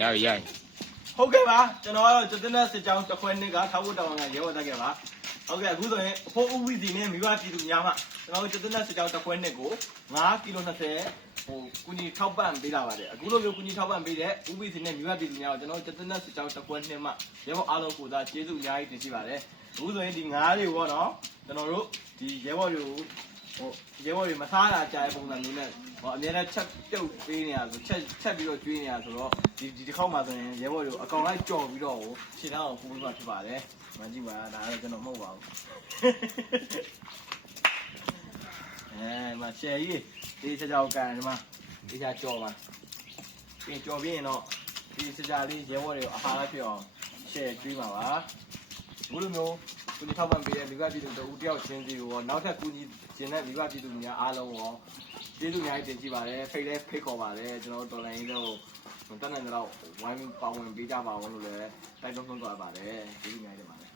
ရပြီရပြီဟုတ်ကဲ့ပါကျွန်တော်ကတော့ကျတဲ့နဲ့စစ်ကြောင်းတစ်ခွဲနှစ်ကထောက်ဖို့တောင်းကရဲဝတ်တက်ခဲ့ပါဟုတ်ကဲ့အခုဆိုရင်အဖို့ဥဝိစီနဲ့မိဘပြည်သူများမှကျွန်တော်ကျတဲ့နဲ့စစ်ကြောင်းတစ်ခွဲနှစ်ကို9ကီလို20ဟိုကုညီထောက်ပံ့ပေးလာပါတယ်အခုလိုမျိုးကုညီထောက်ပံ့ပေးတဲ့ဥဝိစီနဲ့မိဘပြည်သူများကိုကျွန်တော်ကျတဲ့နဲ့စစ်ကြောင်းတစ်ခွဲနှစ်မှရဲဘော်အားလုံးကိုသာကျေးဇူးအများကြီးတင်ရှိပါတယ်အခုဆိုရင်ဒီ9တွေပေါ့နော်ကျွန်တော်တို့ဒီရဲဘော်တွေကို ဟိုရဲဘော်တွေမစားတာကြားတဲ့ပုံစံမျိုးနဲ့ဟိုအများနဲ့ချက်ပြုတ်ပေးနေရဆိုချက်ချက်ပြီးတော့ကျွေးနေရဆိုတော့ဒီဒီတစ်ခေါက်မှဆိုရင်ရဲဘော်တွေကိုအကောင်လိုက်ကြော်ပြီးတော့ဟိုခြေထောက်ကိုပူပြီးမှဖြစ်ပါတယ်မကြည့်ပါဒါတော့ကျွန်တော်မဟုတ်ပါဘူးအဲမရှယ်ကြီးဒီချက်ကြောက်ကန်ဒီမှာဒီချက်ကြော်ပါပြင်ကြော်ပြီးရင်တော့ဒီစကြလေးရဲဘော်တွေကိုအဟာရဖြစ်အောင်ရှယ်ကျွေးပါပါ ဘုလိုမျိုးကုညီထောက်ပံ့ပေးတဲ့မိဘပြည်သူတို့ဦးတယောက်ချင်းစီကိုရောနောက်ထပ်ကုညီကျင်တဲ့မိဘပြည်သူများအားလုံးရောကျေးဇူးများတင်ကြည့်ပါတယ်ဖိတ်လဲဖိတ်ခေါ်ပါတယ်ကျွန်တော်တို့တော်လိုင်းလေးတော့တတ်နိုင်တော့ဝိုင်းပါဝင်ပေးကြပါဦးလို့လည်းတိုက်တွန်းဆုံးသွားပါတယ်ကျေးဇူးများတင်ပါတယ်